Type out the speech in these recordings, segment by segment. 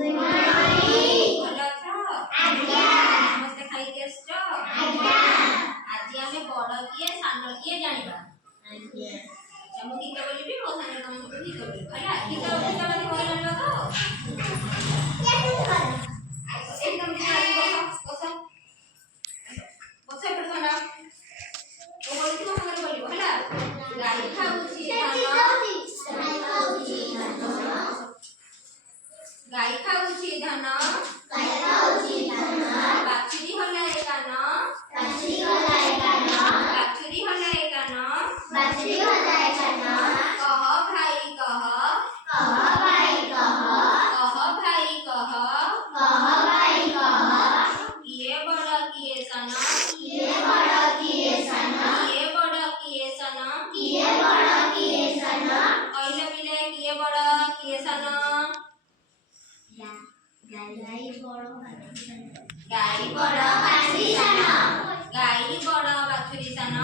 ଭଲ ଅଛ? ସମସ୍ତେ ଖାଇକି ଆସିଛ? ଆଜି ଆମେ ବଡ଼ କିଏ ସାନ କିଏ ଜାଣିବା। ଆଚ୍ଛା ମୁଁ ଗୀତ ବୋଲିବି, ମୋ ସାଙ୍ଗରେ ତମେ ସବୁ ଗୀତ ବୋଲିବ ହେଲା। ଗୀତ ବାଜି ବହି ଜାଣିବ ତ? ଏଠି ତମେ ବସ ଏପଟେ ଧନ। ମୁଁ ବୋଲୁଛି ମୋ ସାଙ୍ଗରେ ବୋଲିବ ହେଲା। ଗାଈ ଖାଉଛି ଧାନ, ବାଛୁରୀ ହଲାଏ କାନ, କହ ଭାଇ କହ, କିଏ ବଡ଼ କିଏ ସାନ, କିଏ ବଡ଼ କିଏ ସାନ, କହିଲ ପିଲେ କିଏ ବଡ଼ କିଏ ସାନ। ଗାଈ ବଡ଼ ବାଛୁରୀ ସାନ,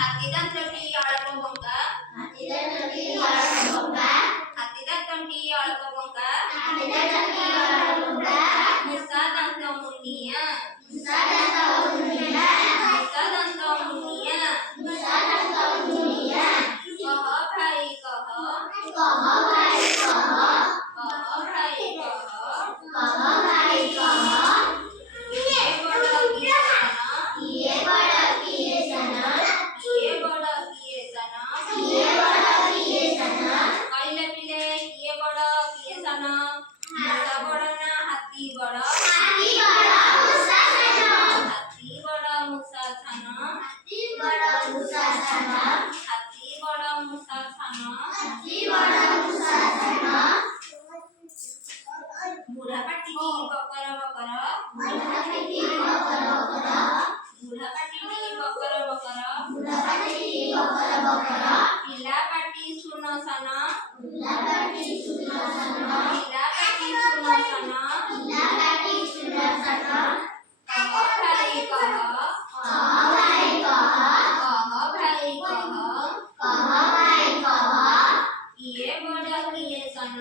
ହାତୀ ଦାନ୍ତଟି ଅଳପ ବଙ୍କା, ମୂଷା ଦାନ୍ତ ମୁନିଆ, କହ ଭାଇ କହ, କିଏ ବଡ଼ କିଏ ସାନ, କହିଲେ ପିଲେ କିଏ ବଡ଼ କିଏ ସାନ। ମୂଷା ବଡ଼ ନା ହାତୀ ବଡ଼, ହାତୀ ବଡ଼ ମୂଷା ସାନ, ବୁଢ଼ା ପାଟିଟି ବକର ବକର, ପିଲା ପାଟି ଶୁନ ସାନ, କହ ଭାଇ କହ, କିଏ ବଡ଼ କିଏ ସାନ,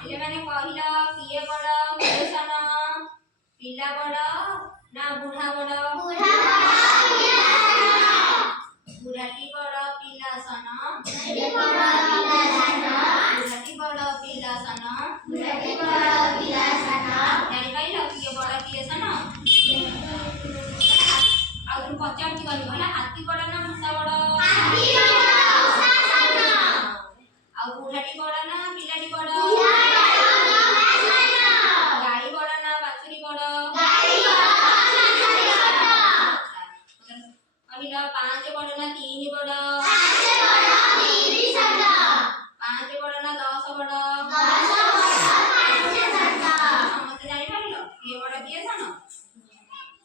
ପିଲାମାନେ କହିଲ କିଏ ବଡ଼ କିଏ ସାନ। ପିଲା ବଡ଼ ନା ବୁଢ଼ା ବଡ଼? ବୁଢ଼ାଟି ବଡ଼ ପିଲା ସାନ, ଜାଣିପାରିଲ କିଏ ବଡ଼ କିଏ ସାନ? ଆଉ ତୁମେ ପଚାରୁଛି କରିବ ହେଲା। ହାତୀ ବଡ଼ ନା ମୂଷା ବଡ଼? ଆଉ ବୁଢ଼ାଟି ବଡ଼ ନା ପିଲାଟି ବଡ଼? ଗାଈ ବଡ଼ ନା ବାଛୁରୀ ବଡ଼? କହିଲ 5 ବଡ଼ ନା 3 ବଡ଼? 5 ବଡ଼ ନା 10 ବଡ଼?